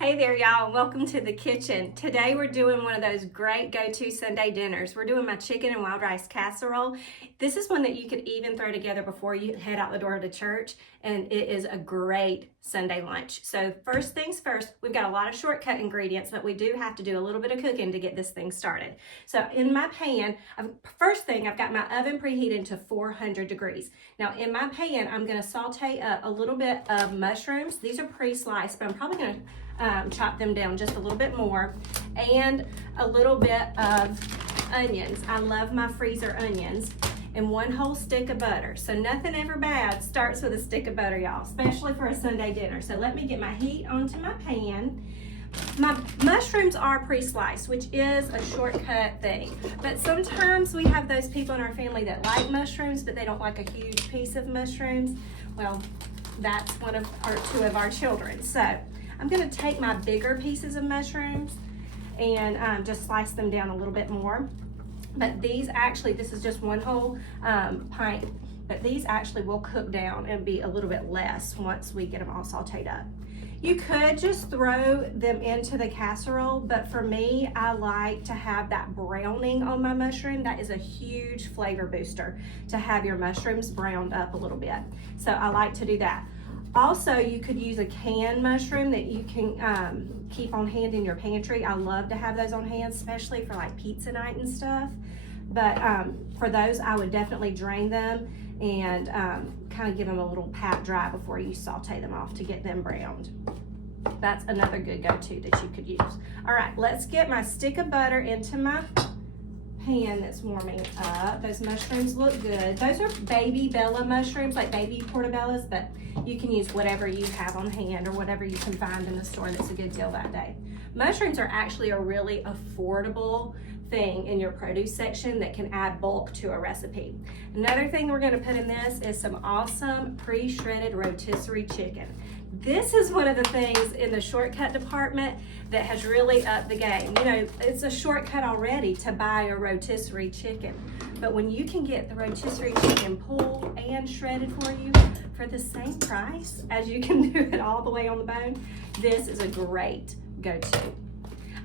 Hey there, y'all, and welcome to the kitchen. Today we're doing one of those great go-to Sunday dinners. We're doing my chicken and wild rice casserole. This is one that you could even throw together before you head out the door to church, and it is a great Sunday lunch. So first things first, we've got a lot of shortcut ingredients, but we do have to do a little bit of cooking to get this thing started. So in my pan, first thing, I've got my oven preheated to 400 degrees. Now in my pan, I'm gonna saute up a little bit of mushrooms. These are pre-sliced, but I'm probably gonna chop them down just a little bit more, and a little bit of onions. I love my freezer onions, and 1 whole stick of butter. So nothing ever bad starts with a stick of butter, y'all, especially for a Sunday dinner. So let me get my heat onto my pan. My mushrooms are pre-sliced, which is a shortcut thing, but sometimes we have those people in our family that like mushrooms, but they don't like a huge piece of mushrooms. Well, that's one of our 2 of our children. So I'm gonna take my bigger pieces of mushrooms and just slice them down a little bit more. But these actually, this is just 1 whole pint, but these actually will cook down and be a little bit less once we get them all sauteed up. You could just throw them into the casserole, but for me, I like to have that browning on my mushroom. That is a huge flavor booster, to have your mushrooms browned up a little bit. So I like to do that. Also, you could use a canned mushroom that you can keep on hand in your pantry. I love to have those on hand, especially for like pizza night and stuff. But for those, I would definitely drain them and kind of give them a little pat dry before you saute them off to get them browned. That's another good go-to that you could use. All right, let's get my stick of butter into my pan that's warming up. Those mushrooms look good. Those are baby Bella mushrooms, like baby portobellas, but you can use whatever you have on hand or whatever you can find in the store that's a good deal that day. Mushrooms are actually a really affordable thing in your produce section that can add bulk to a recipe. Another thing we're going to put in this is some awesome pre-shredded rotisserie chicken. This is one of the things in the shortcut department that has really upped the game. You know, it's a shortcut already to buy a rotisserie chicken, but when you can get the rotisserie chicken pulled and shredded for you for the same price as you can do it all the way on the bone, this is a great go-to.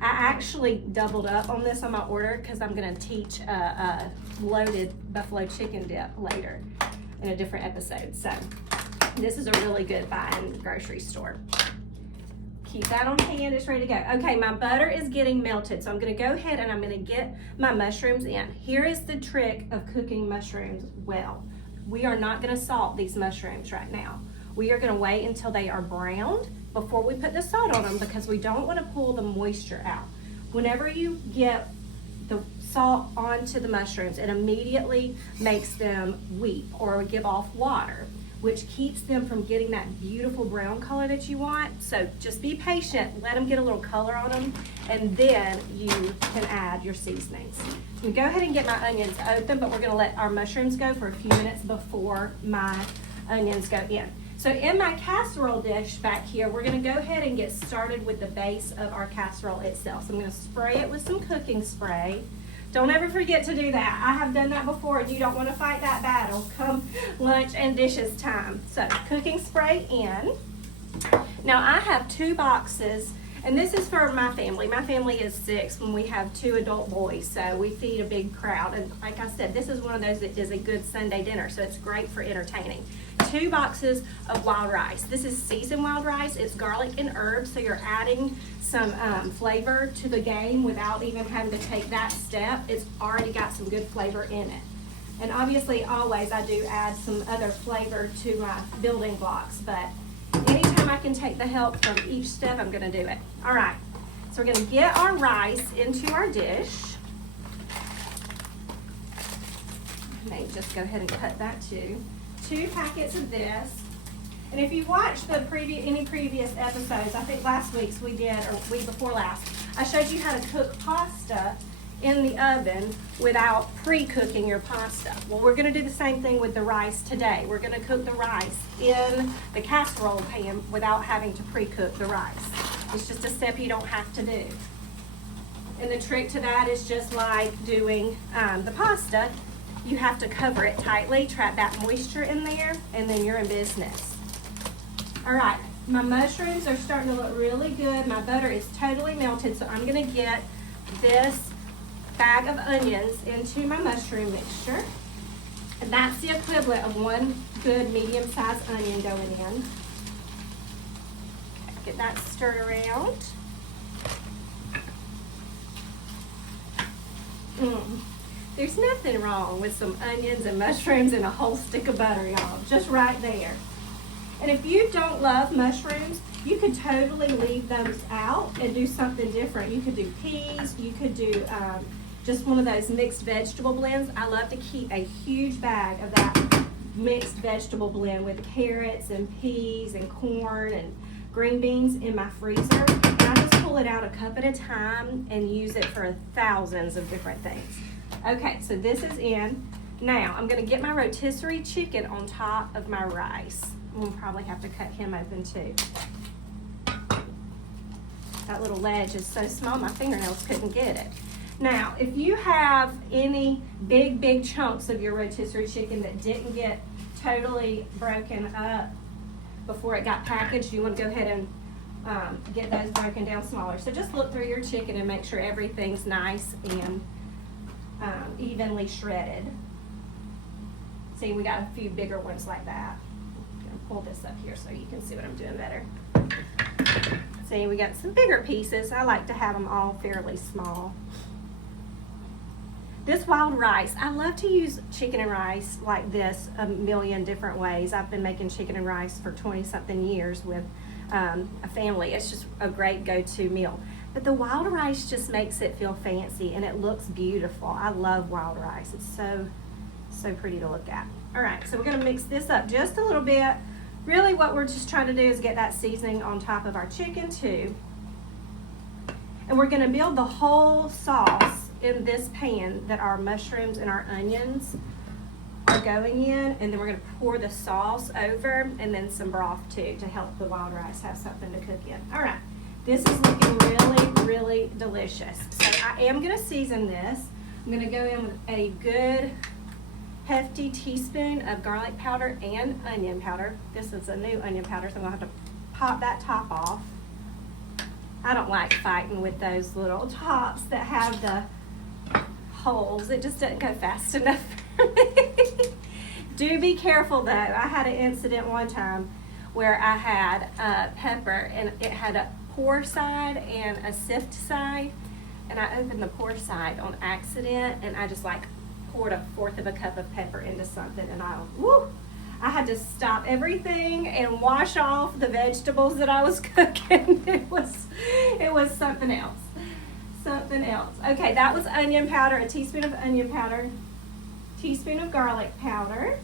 I actually doubled up on this on my order because I'm going to teach a loaded buffalo chicken dip later in a different episode. So this is a really good buy in the grocery store. Keep that on hand, it's ready to go. Okay, my butter is getting melted, so I'm gonna go ahead and I'm gonna get my mushrooms in. Here is the trick of cooking mushrooms well. We are not gonna salt these mushrooms right now. We are gonna wait until they are browned before we put the salt on them, because we don't wanna pull the moisture out. Whenever you get the salt onto the mushrooms, it immediately makes them weep or give off water, which keeps them from getting that beautiful brown color that you want. So just be patient, let them get a little color on them, and then you can add your seasonings. So go ahead and get my onions open, but we're gonna let our mushrooms go for a few minutes before my onions go in. So in my casserole dish back here, we're gonna go ahead and get started with the base of our casserole itself. So I'm gonna spray it with some cooking spray. Don't ever forget to do that. I have done that before, and you don't want to fight that battle come lunch and dishes time. So cooking spray in. Now I have 2 boxes, and this is for my family. My family is 6 when we have 2 adult boys, so we feed a big crowd. And like I said, this is one of those that is a good Sunday dinner, so it's great for entertaining. 2 boxes of wild rice. This is seasoned wild rice. It's garlic and herbs, so you're adding some flavor to the game without even having to take that step. It's already got some good flavor in it. And obviously, always I do add some other flavor to my building blocks, but anytime I can take the help from each step, I'm gonna do it. All right, so we're gonna get our rice into our dish. I may just go ahead and cut that too. 2 packets of this. And if you watched any previous episodes, I think last week's we did, or week before last, I showed you how to cook pasta in the oven without pre-cooking your pasta. Well, we're gonna do the same thing with the rice today. We're gonna cook the rice in the casserole pan without having to pre-cook the rice. It's just a step you don't have to do. And the trick to that is just like doing the pasta. You have to cover it tightly, trap that moisture in there, and then you're in business. All right, My mushrooms are starting to look really good. My butter is totally melted, so I'm gonna get this bag of onions into my mushroom mixture. And that's the equivalent of one good medium-sized onion going in. Get that stirred around. There's nothing wrong with some onions and mushrooms and a whole stick of butter, y'all. Just right there. And if you don't love mushrooms, you could totally leave those out and do something different. You could do peas. You could do just one of those mixed vegetable blends. I love to keep a huge bag of that mixed vegetable blend with carrots and peas and corn and green beans in my freezer. And I just pull it out a cup at a time and use it for thousands of different things. Okay, so this is in. Now, I'm gonna get my rotisserie chicken on top of my rice. We'll probably have to cut him open too. That little ledge is so small, my fingernails couldn't get it. Now, if you have any big chunks of your rotisserie chicken that didn't get totally broken up before it got packaged, you want to go ahead and get those broken down smaller. So just look through your chicken and make sure everything's nice and evenly shredded. See, we got a few bigger ones like that. I'm gonna pull this up here so you can see what I'm doing better. See, we got some bigger pieces. I like to have them all fairly small. This wild rice, I love to use chicken and rice like this a million different ways. I've been making chicken and rice for 20-something years with a family. It's just a great go-to meal. But the wild rice just makes it feel fancy and it looks beautiful. I love wild rice. It's so pretty to look at. All right, so we're gonna mix this up just a little bit. Really what we're just trying to do is get that seasoning on top of our chicken too. And we're gonna build the whole sauce in this pan that our mushrooms and our onions are going in, and then we're gonna pour the sauce over and then some broth too to help the wild rice have something to cook in. All right, this is looking really delicious. So I am gonna season this. I'm gonna go in with a good hefty teaspoon of garlic powder and onion powder. This is a new onion powder, so I'm gonna have to pop that top off. I don't like fighting with those little tops that have the holes. It just doesn't go fast enough for me. Do be careful though. I had an incident one time where I had pepper and it had a pour side and a sift side, and I opened the pour side on accident and I just like poured 1/4 of a cup of pepper into something, and I had to stop everything and wash off the vegetables that I was cooking. It was something else. Something else. Okay, that was onion powder, a teaspoon of onion powder, teaspoon of garlic powder.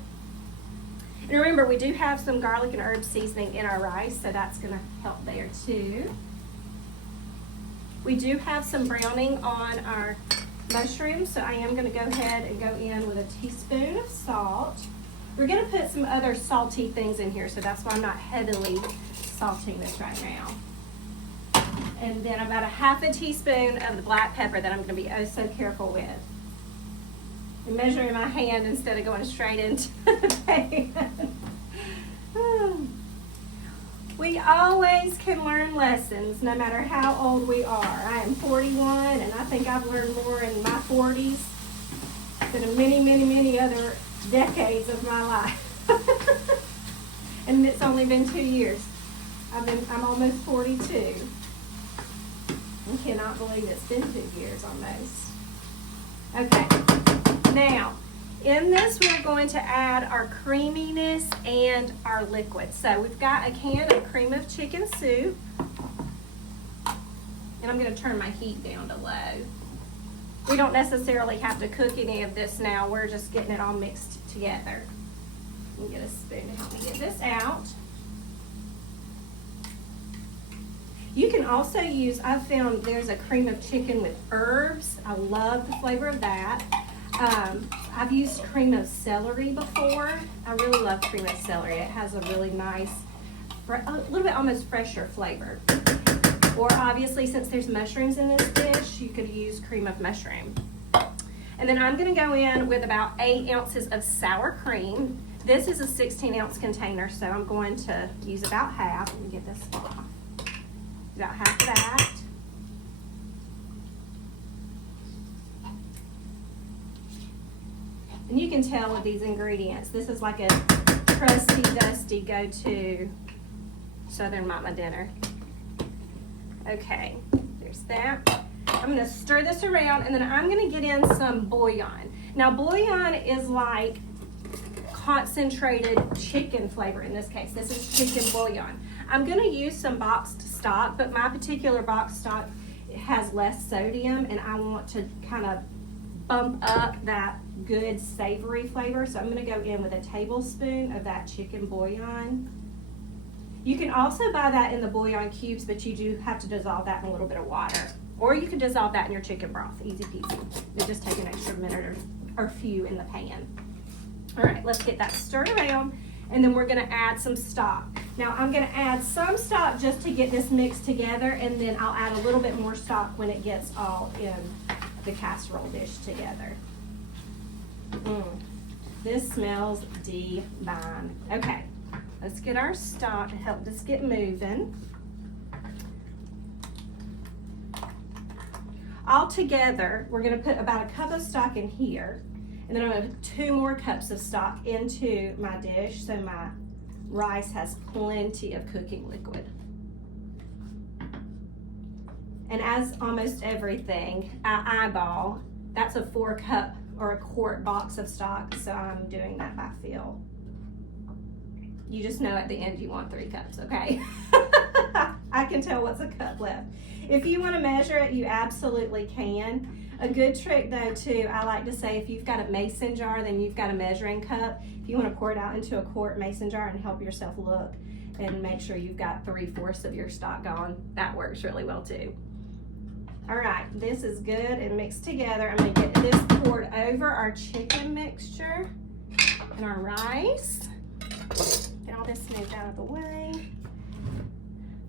And remember, we do have some garlic and herb seasoning in our rice, so that's gonna help there too. We do have some browning on our mushrooms, so I am gonna go ahead and go in with a teaspoon of salt. We're gonna put some other salty things in here, so that's why I'm not heavily salting this right now. And then about 1/2 teaspoon of the black pepper that I'm gonna be oh so careful with. I'm measuring my hand instead of going straight into the pan. We always can learn lessons no matter how old we are. I am 41 and I think I've learned more in my 40s than in many other decades of my life. And it's only been 2 years. I'm almost 42. I cannot believe it's been 2 years almost. Okay, now in this we're going to add our creaminess and our liquid. So we've got a can of cream of chicken soup, and I'm going to turn my heat down to low. We don't necessarily have to cook any of this now. We're just getting it all mixed together. Let me get a spoon to help me get this out. You can also use, I've found there's a cream of chicken with herbs. I love the flavor of that. I've used cream of celery before. I really love cream of celery. It has a really nice, a little bit almost fresher flavor. Or obviously, since there's mushrooms in this dish, you could use cream of mushroom. And then I'm gonna go in with about 8 ounces of sour cream. This is a 16-ounce container, so I'm going to use about half. Let me get this off. About half of that. And you can tell with these ingredients, this is like a crusty, dusty go-to Southern Mama dinner. Okay, there's that. I'm gonna stir this around, and then I'm gonna get in some bouillon. Now, bouillon is like concentrated chicken flavor in this case. This is chicken bouillon. I'm gonna use some boxed stock, but my particular boxed stock has less sodium, and I want to kind of bump up that good savory flavor. So I'm gonna go in with a tablespoon of that chicken bouillon. You can also buy that in the bouillon cubes, but you do have to dissolve that in a little bit of water. Or you can dissolve that in your chicken broth, easy peasy. It just take an extra minute or few in the pan. All right, let's get that stirred around, and then we're gonna add some stock. Now I'm gonna add some stock just to get this mixed together, and then I'll add a little bit more stock when it gets all in the casserole dish together. This smells divine. Okay, let's get our stock to help this get moving. All together, we're gonna put about a cup of stock in here, and then I'm gonna put 2 more cups of stock into my dish so my rice has plenty of cooking liquid. And as almost everything, I eyeball. That's a 4-cup or a quart box of stock, so I'm doing that by feel. You just know at the end you want 3 cups, okay? I can tell what's a cup left. If you want to measure it, you absolutely can. A good trick though too, I like to say, if you've got a mason jar, then you've got a measuring cup. If you want to pour it out into a quart mason jar and help yourself look and make sure you've got 3/4 of your stock gone, that works really well too. All right, this is good and mixed together. I'm gonna get this poured over our chicken mixture and our rice. Get all this moved out of the way.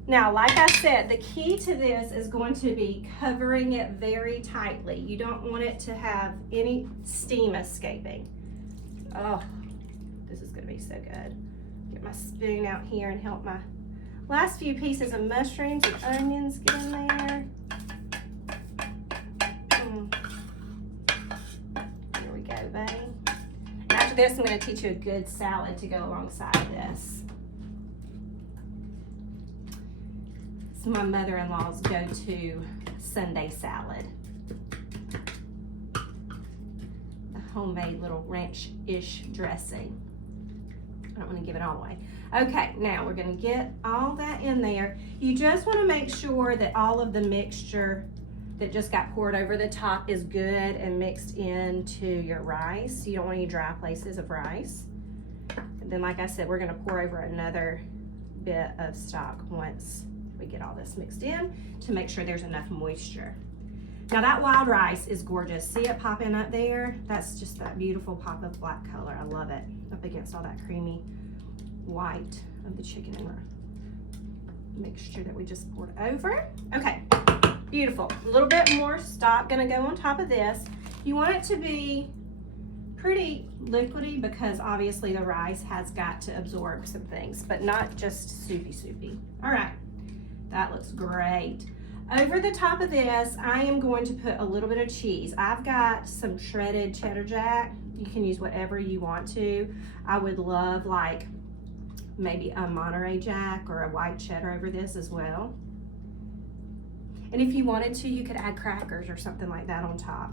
Now, like I said, the key to this is going to be covering it very tightly. You don't want it to have any steam escaping. Oh, this is gonna be so good. Get my spoon out here and help my last few pieces of mushrooms and onions get in there. Here we go, buddy. And after this, I'm gonna teach you a good salad to go alongside of this. It's my mother-in-law's go-to Sunday salad. The homemade little ranch-ish dressing. I don't want to give it all away. Okay, now we're gonna get all that in there. You just wanna make sure that all of the mixture that just got poured over the top is good and mixed into your rice. You don't want any dry places of rice. And then, like I said, we're gonna pour over another bit of stock once we get all this mixed in to make sure there's enough moisture. Now that wild rice is gorgeous. See it popping up there? That's just that beautiful pop of black color. I love it up against all that creamy white of the chicken and mixture that we just poured over. Okay, beautiful. A little bit more stock gonna go on top of this. You want it to be pretty liquidy because obviously the rice has got to absorb some things, but not just soupy. All right. That looks great. Over the top of this, I am going to put a little bit of cheese. I've got some shredded cheddar jack. You can use whatever you want to. I would love like maybe a Monterey Jack or a white cheddar over this as well. And if you wanted to, you could add crackers or something like that on top.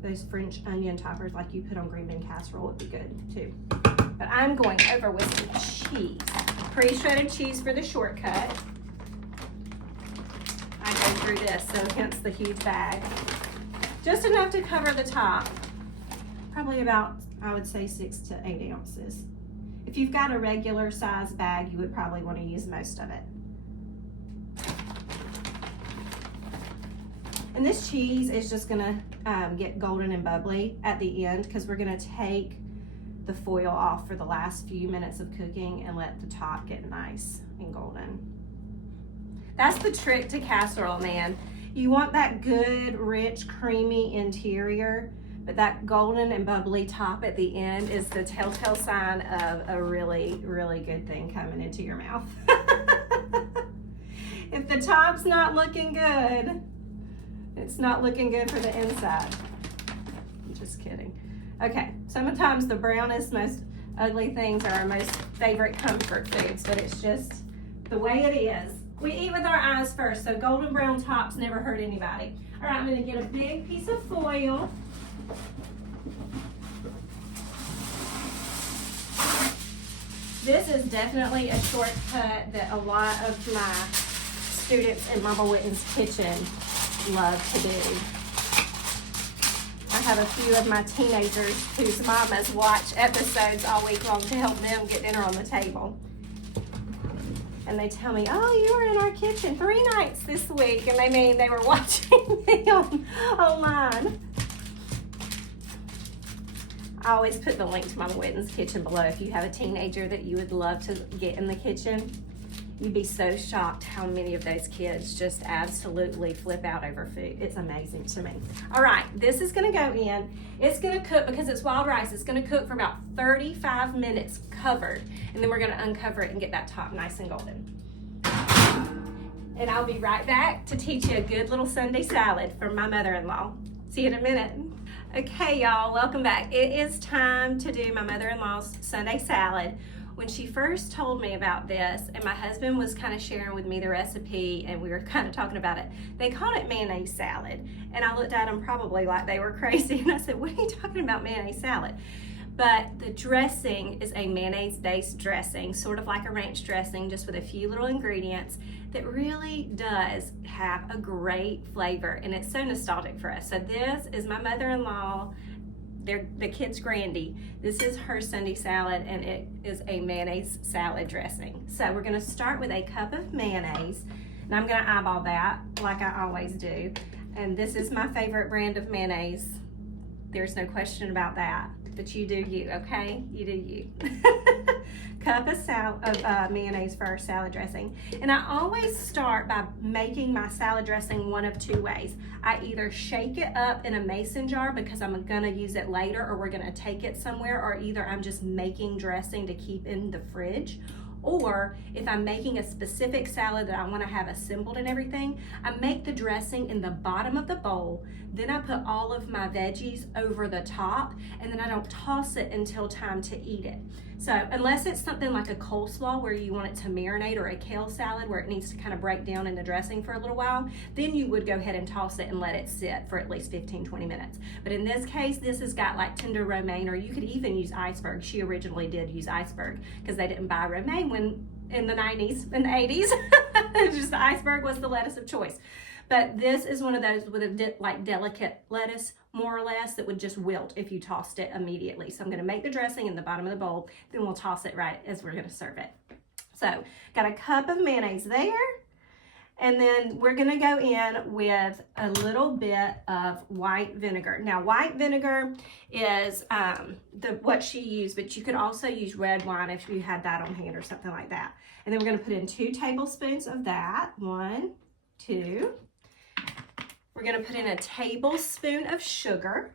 Those French onion toppers like you put on green bean casserole would be good too. But I'm going over with some cheese. Pre-shredded cheese for the shortcut. I go through this, so hence the huge bag. Just enough to cover the top. Probably about, I would say, 6 to 8 ounces. If you've got a regular size bag, you would probably want to use most of it. And this cheese is just gonna get golden and bubbly at the end because we're gonna take the foil off for the last few minutes of cooking and let the top get nice and golden. That's the trick to casserole, man. You want that good, rich, creamy interior, But that golden and bubbly top at the end is the telltale sign of a really, really good thing coming into your mouth. If the top's not looking good, it's not looking good for the inside. I'm just kidding. Okay, sometimes the brownest, most ugly things are our most favorite comfort foods, but it's just the way it is. We eat with our eyes first, so golden brown tops never hurt anybody. All right, I'm gonna get a big piece of foil. This is definitely a shortcut that a lot of my students in Mama Witten's kitchen love to do. I have a few of my teenagers whose mamas watch episodes all week long to help them get dinner on the table. And they tell me, oh, you were in our kitchen 3 nights this week. And they mean they were watching me online. I always put the link to Mama Witten's kitchen below. If you have a teenager that you would love to get in the kitchen, you'd be so shocked how many of those kids just absolutely flip out over food. It's amazing to me. All right, this is gonna go in. It's gonna cook, because it's wild rice, it's gonna cook for about 35 minutes covered. And then we're gonna uncover it and get that top nice and golden. And I'll be right back to teach you a good little Sunday salad from my mother-in-law. See you in a minute. Okay, y'all, welcome back. It is time to do my mother-in-law's Sunday salad. When she first told me about this, and my husband was kind of sharing with me the recipe, and we were kind of talking about it, they called it mayonnaise salad. And I looked at them probably like they were crazy, and I said, what are you talking about, mayonnaise salad? But the dressing is a mayonnaise-based dressing, sort of like a ranch dressing, just with a few little ingredients that really does have a great flavor, and it's so nostalgic for us. So this is my mother-in-law, the kid's Grandy. This is her Sunday salad, and it is a mayonnaise salad dressing. So we're gonna start with a cup of mayonnaise, and I'm gonna eyeball that like I always do. And this is my favorite brand of mayonnaise. There's no question about that. But you do you, okay? You do you. Cup of mayonnaise for our salad dressing. And I always start by making my salad dressing one of 2 ways. I either shake it up in a mason jar because I'm gonna use it later, or we're gonna take it somewhere, or either I'm just making dressing to keep in the fridge. Or if I'm making a specific salad that I want to have assembled and everything, I make the dressing in the bottom of the bowl, then I put all of my veggies over the top, and then I don't toss it until time to eat it. So unless it's something like a coleslaw where you want it to marinate, or a kale salad where it needs to kind of break down in the dressing for a little while, then you would go ahead and toss it and let it sit for at least 15-20 minutes. But in this case, this has got like tender romaine, or you could even use iceberg. She originally did use iceberg because they didn't buy romaine when in the 90s and the 80s. Just the iceberg was the lettuce of choice. But this is one of those with a like delicate lettuce, more or less, that would just wilt if you tossed it immediately. So I'm gonna make the dressing in the bottom of the bowl, then we'll toss it right as we're gonna serve it. So got a cup of mayonnaise there, and then we're gonna go in with a little bit of white vinegar. Now, white vinegar is what she used, but you could also use red wine if you had that on hand or something like that. And then we're gonna put in 2 tablespoons of that. 1, 2. We're gonna put in a tablespoon of sugar.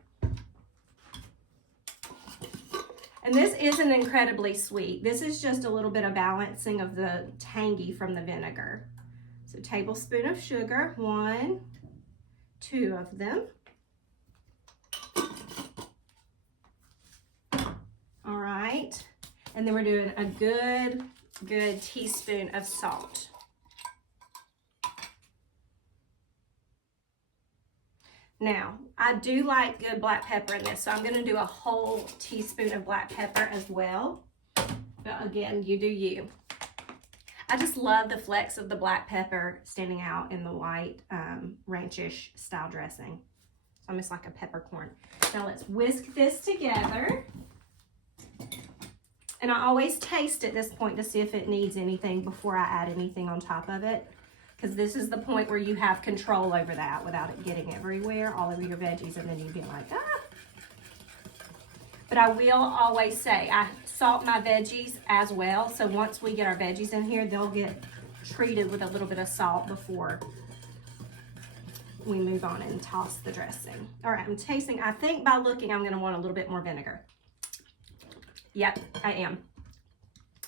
And this isn't incredibly sweet. This is just a little bit of balancing of the tangy from the vinegar. So tablespoon of sugar, 1, 2 of them. All right. And then we're doing a good teaspoon of salt. Now, I do like good black pepper in this, so I'm gonna do a whole teaspoon of black pepper as well. But again, you do you. I just love the flecks of the black pepper standing out in the white ranchish style dressing. It's almost like a peppercorn. Now let's whisk this together. And I always taste at this point to see if it needs anything before I add anything on top of it. Because this is the point where you have control over that without it getting everywhere, all over your veggies, and then you'd be like, ah. But I will always say, I salt my veggies as well. So once we get our veggies in here, they'll get treated with a little bit of salt before we move on and toss the dressing. All right, I'm tasting. I think by looking, I'm going to want a little bit more vinegar. Yep, I am.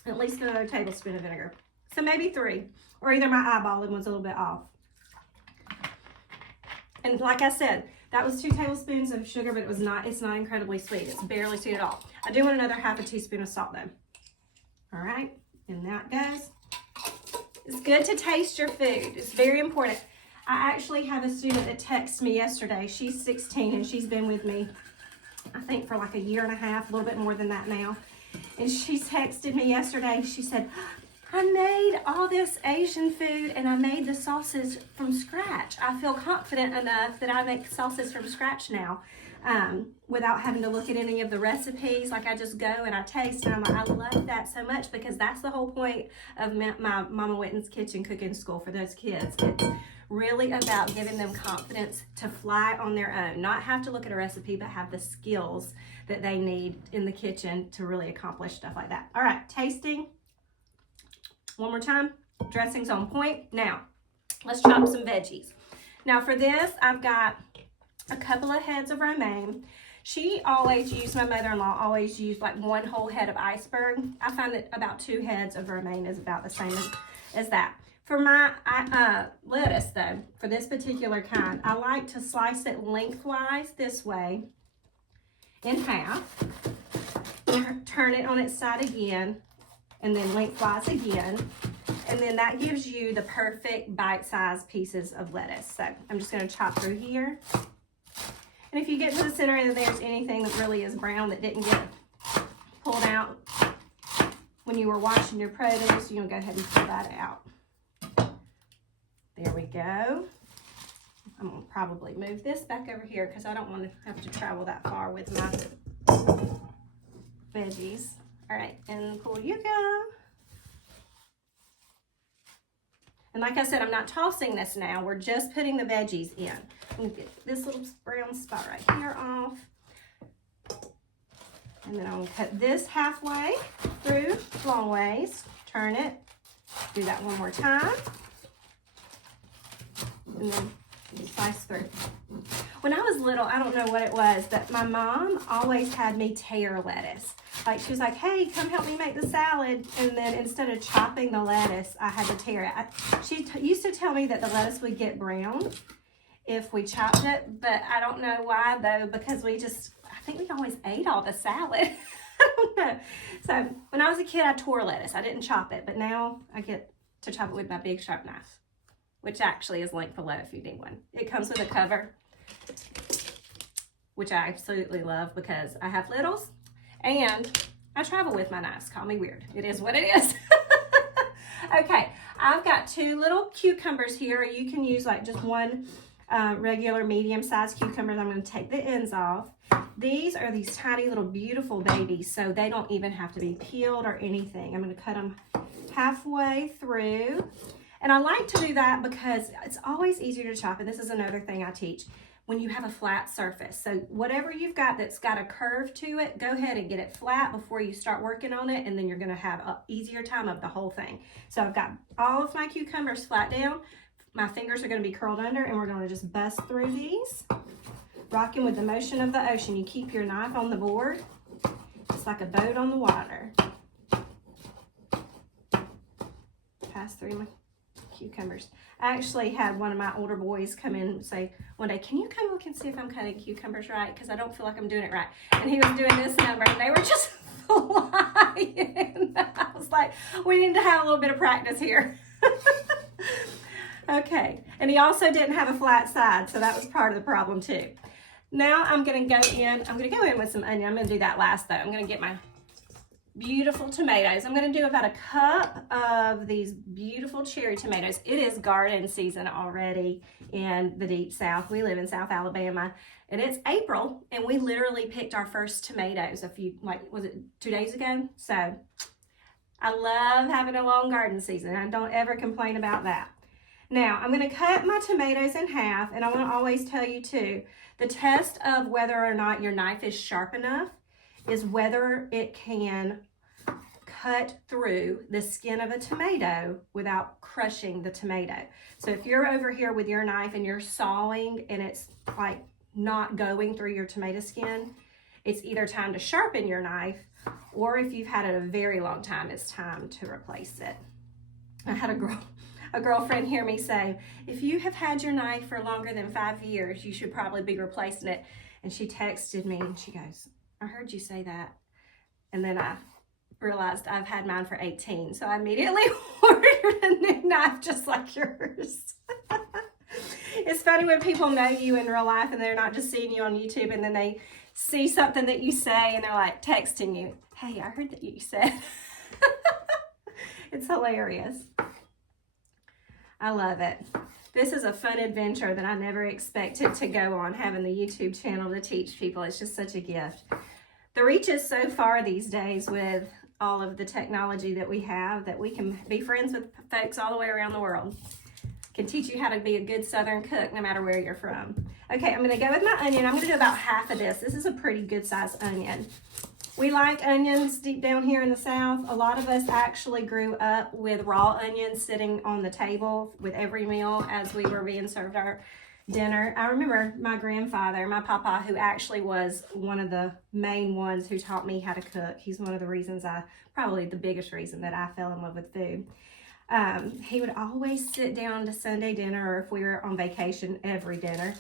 At least another tablespoon of vinegar. So maybe 3, or either my eyeballing was a little bit off. And like I said, that was 2 tablespoons of sugar, but it's not incredibly sweet. It's barely sweet at all. I do want another ½ teaspoon of salt though. All right, and that goes. It's good to taste your food. It's very important. I actually have a student that texted me yesterday. She's 16 and she's been with me, I think, for like a year and a half, a little bit more than that now. And she texted me yesterday. She said, I made all this Asian food and I made the sauces from scratch. I feel confident enough that I make sauces from scratch now without having to look at any of the recipes. Like, I just go and I taste, and I'm like, I love that so much, because that's the whole point of my Mama Witten's Kitchen Cooking School for those kids. It's really about giving them confidence to fly on their own, not have to look at a recipe, but have the skills that they need in the kitchen to really accomplish stuff like that. All right, tasting. One more time. Dressing's on point. Now, let's chop some veggies. Now for this, I've got a couple of heads of romaine. She always used, my mother-in-law always used like 1 whole head of iceberg. I find that about 2 heads of romaine is about the same as that. For my lettuce though, for this particular kind, I like to slice it lengthwise this way in half, turn it on its side again, and then lengthwise again, and then that gives you the perfect bite-sized pieces of lettuce. So I'm just going to chop through here, and if you get to the center and there's anything that really is brown that didn't get pulled out when you were washing your produce, you know, go ahead and pull that out. There we go. I'm going to probably move this back over here because I don't want to have to travel that far with my veggies. All right, and cool you go. And like I said, I'm not tossing this now. We're just putting the veggies in. I'm going to get this little brown spot right here off. And then I'm going to cut this halfway through long ways. Turn it. Do that one more time. And then slice through. When I was little, I don't know what it was, but my mom always had me tear lettuce. Like, she was like, hey, come help me make the salad. And then instead of chopping the lettuce, I had to tear it. She used to tell me that the lettuce would get brown if we chopped it, but I don't know why though, because I think we always ate all the salad. I don't know. So when I was a kid, I tore lettuce. I didn't chop it, but now I get to chop it with my big sharp knife, which actually is linked below if you need one. It comes with a cover, which I absolutely love because I have littles and I travel with my knives. Call me weird. It is what it is. Okay, I've got 2 little cucumbers here. You can use like just one regular medium-sized cucumbers. I'm going to take the ends off. These are these tiny little beautiful babies, so they don't even have to be peeled or anything. I'm going to cut them halfway through. And I like to do that because it's always easier to chop, and this is another thing I teach, when you have a flat surface. So whatever you've got that's got a curve to it, go ahead and get it flat before you start working on it, and then you're gonna have an easier time of the whole thing. So I've got all of my cucumbers flat down. My fingers are gonna be curled under, and we're gonna just bust through these. Rocking with the motion of the ocean. You keep your knife on the board. It's like a boat on the water. Pass through my cucumbers. I actually had one of my older boys come in and say one day, can you come look and see if I'm cutting cucumbers right? Because I don't feel like I'm doing it right. And he was doing this number and they were just flying. I was like, we need to have a little bit of practice here. Okay, and he also didn't have a flat side, so that was part of the problem too. Now I'm gonna go in with some onion. I'm gonna do that last though. I'm gonna get my beautiful tomatoes. I'm going to do about a cup of these beautiful cherry tomatoes. It is garden season already in the deep South. We live in South Alabama, and it's April, and we literally picked our first tomatoes was it 2 days ago? So I love having a long garden season. I don't ever complain about that. Now I'm going to cut my tomatoes in half, and I want to always tell you too, the test of whether or not your knife is sharp enough is whether it can cut through the skin of a tomato without crushing the tomato. So if you're over here with your knife and you're sawing and it's like not going through your tomato skin, it's either time to sharpen your knife, or if you've had it a very long time, it's time to replace it. I had a girlfriend hear me say, if you have had your knife for longer than 5 years, you should probably be replacing it. And she texted me and she goes, I heard you say that. And then I realized I've had mine for 18. So I immediately ordered a new knife just like yours. It's funny when people know you in real life and they're not just seeing you on YouTube, and then they see something that you say and they're like texting you, hey, I heard that you said. It's hilarious. I love it. This is a fun adventure that I never expected to go on, having the YouTube channel to teach people. It's just such a gift. The reach is so far these days with all of the technology that we have, that we can be friends with folks all the way around the world. Can teach you how to be a good Southern cook no matter where you're from. Okay, I'm gonna go with my onion. I'm gonna do about half of this. This is a pretty good sized onion. We like onions deep down here in the South. A lot of us actually grew up with raw onions sitting on the table with every meal as we were being served our dinner. I remember my grandfather, my papa, who actually was one of the main ones who taught me how to cook. He's one of the reasons probably the biggest reason that I fell in love with food. He would always sit down to Sunday dinner, or if we were on vacation, every dinner,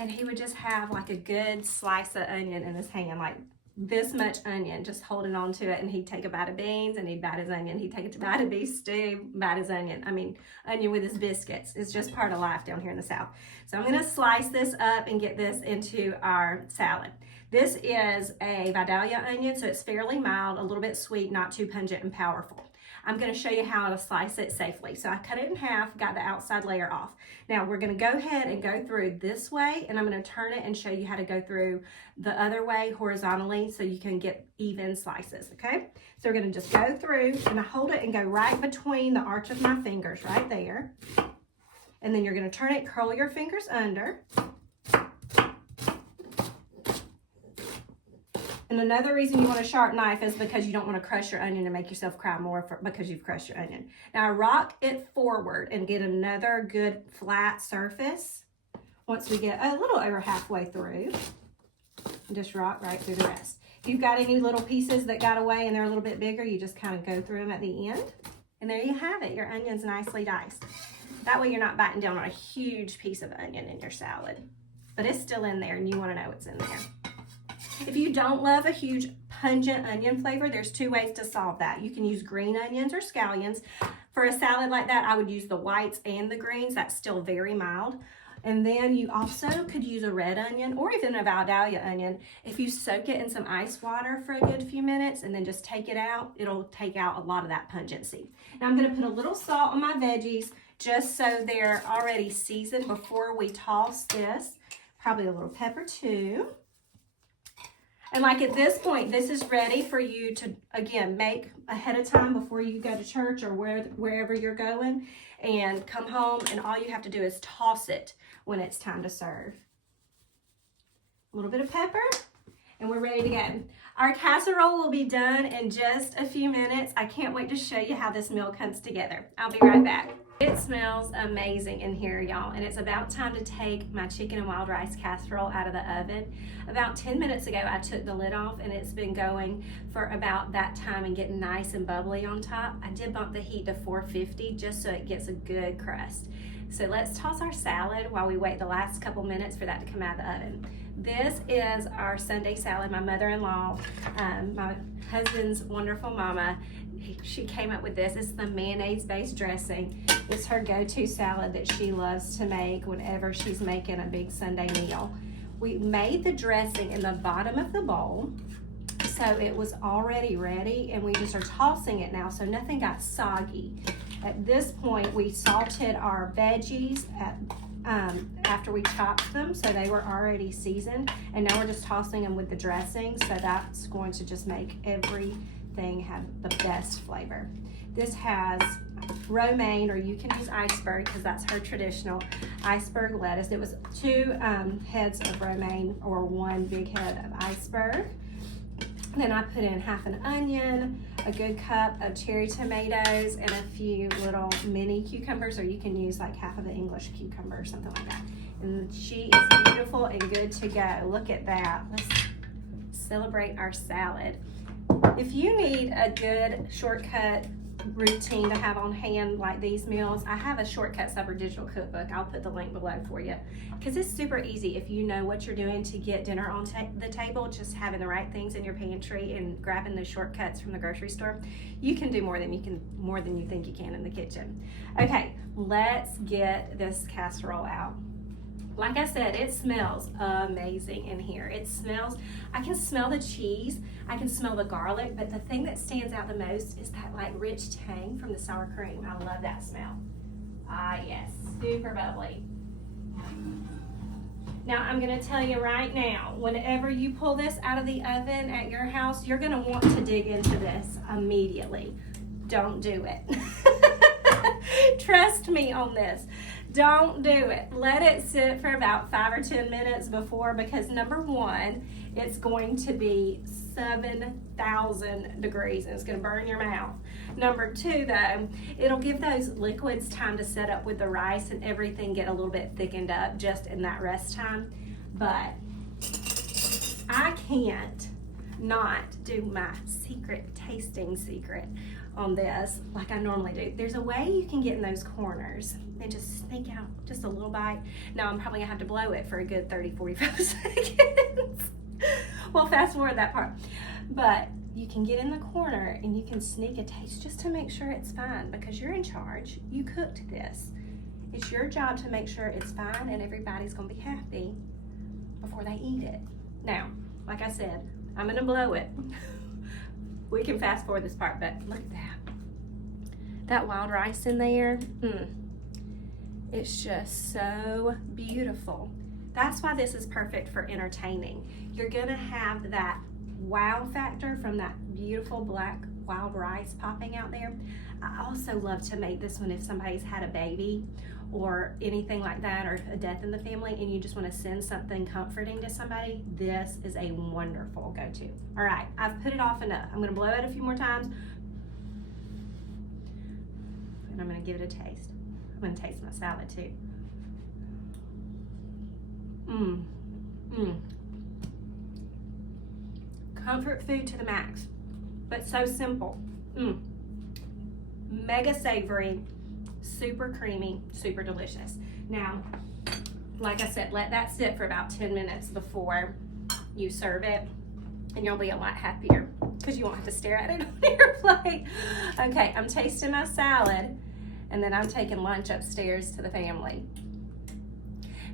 and he would just have like a good slice of onion in his hand, like this much onion, just holding on to it, and he'd take a bite of beans and he'd bite his onion. He'd take a bite of beef stew, bite his onion. I mean, onion with his biscuits. It's just part of life down here in the South. So I'm gonna slice this up and get this into our salad. This is a Vidalia onion, so it's fairly mild, a little bit sweet, not too pungent and powerful. I'm gonna show you how to slice it safely. So I cut it in half, got the outside layer off. Now we're gonna go ahead and go through this way, and I'm gonna turn it and show you how to go through the other way horizontally so you can get even slices, okay? So we're gonna just go through, and I hold it and go right between the arch of my fingers, right there. And then you're gonna turn it, curl your fingers under. And another reason you want a sharp knife is because you don't want to crush your onion and make yourself cry more because you've crushed your onion. Now I rock it forward and get another good flat surface. Once we get a little over halfway through, just rock right through the rest. If you've got any little pieces that got away and they're a little bit bigger, you just kind of go through them at the end. And there you have it, your onion's nicely diced. That way you're not biting down on a huge piece of onion in your salad. But it's still in there and you want to know it's in there. If you don't love a huge pungent onion flavor, there's two ways to solve that. You can use green onions or scallions. For a salad like that, I would use the whites and the greens. That's still very mild. And then you also could use a red onion or even a Vidalia onion. If you soak it in some ice water for a good few minutes and then just take it out, it'll take out a lot of that pungency. Now I'm gonna put a little salt on my veggies just so they're already seasoned before we toss this. Probably a little pepper too. And like at this point, this is ready for you to, again, make ahead of time before you go to church or wherever you're going, and come home, and all you have to do is toss it when it's time to serve. A little bit of pepper, and we're ready to go. Our casserole will be done in just a few minutes. I can't wait to show you how this meal comes together. I'll be right back. It smells amazing in here, y'all, and it's about time to take my chicken and wild rice casserole out of the oven. About 10 minutes ago, I took the lid off, and it's been going for about that time and getting nice and bubbly on top. I did bump the heat to 450 just so it gets a good crust. So let's toss our salad while we wait the last couple minutes for that to come out of the oven. This is our Sunday salad. My mother-in-law, my husband's wonderful mama, she came up with this. It's the mayonnaise-based dressing. It's her go-to salad that she loves to make whenever she's making a big Sunday meal. We made the dressing in the bottom of the bowl, so it was already ready, and we just are tossing it now so nothing got soggy. At this point, we salted our veggies after we chopped them, so they were already seasoned, and now we're just tossing them with the dressing, so that's going to just make everything have the best flavor. This has romaine, or you can use iceberg because that's her traditional iceberg lettuce. It was 2 heads of romaine or 1 big head of iceberg. Then I put in half an onion, a good cup of cherry tomatoes, and a few little mini cucumbers, or you can use like half of an English cucumber or something like that. And she is beautiful and good to go. Look at that. Let's celebrate our salad. If you need a good shortcut routine to have on hand like these meals, I have a Shortcut Supper digital cookbook. I'll put the link below for you, because it's super easy if you know what you're doing to get dinner on the table. Just having the right things in your pantry and grabbing the shortcuts from the grocery store, you can do more than you think you can in the kitchen. Okay, let's get this casserole out. Like I said, it smells amazing in here. I can smell the cheese, I can smell the garlic, but the thing that stands out the most is that like rich tang from the sour cream. I love that smell. Ah, yes, super bubbly. Now I'm gonna tell you right now, whenever you pull this out of the oven at your house, you're gonna want to dig into this immediately. Don't do it. Trust me on this. Don't do it. Let it sit for about 5 or 10 minutes before, because number one, it's going to be 7,000 degrees and it's going to burn your mouth. Number two, though, it'll give those liquids time to set up with the rice and everything get a little bit thickened up just in that rest time. But I can't not do my tasting secret on this like I normally do. There's a way you can get in those corners and just sneak out just a little bite. Now I'm probably gonna have to blow it for a good 30-45 seconds. Well, fast forward that part. But you can get in the corner and you can sneak a taste just to make sure it's fine, because you're in charge. You cooked this. It's your job to make sure it's fine and everybody's gonna be happy before they eat it. Now, like I said, I'm gonna blow it. We can fast forward this part, but look at that. That wild rice in there, it's just so beautiful. That's why this is perfect for entertaining. You're gonna have that wow factor from that beautiful black wild rice popping out there. I also love to make this one if somebody's had a baby or anything like that, or a death in the family, and you just want to send something comforting to somebody. This is a wonderful go-to. All right, I've put it off enough. I'm going to blow it a few more times, and I'm going to give it a taste. I'm going to taste my salad too. Comfort food to the max, but so simple. Mega savory, super creamy, super delicious. Now, like I said, let that sit for about 10 minutes before you serve it, and you'll be a lot happier because you won't have to stare at it on your plate. Okay, I'm tasting my salad, and then I'm taking lunch upstairs to the family.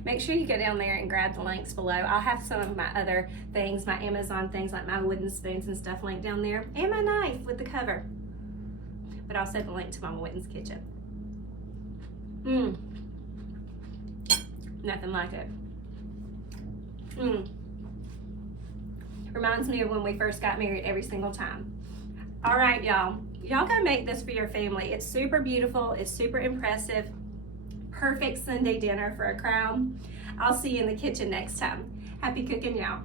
Make sure you go down there and grab the links below. I'll have some of my other things, my Amazon things like my wooden spoons and stuff linked down there, and my knife with the cover. But I'll set the link to Mama Witten's kitchen. Nothing like it. Reminds me of when we first got married every single time. All right, y'all. Y'all go make this for your family. It's super beautiful. It's super impressive. Perfect Sunday dinner for a crowd. I'll see you in the kitchen next time. Happy cooking, y'all.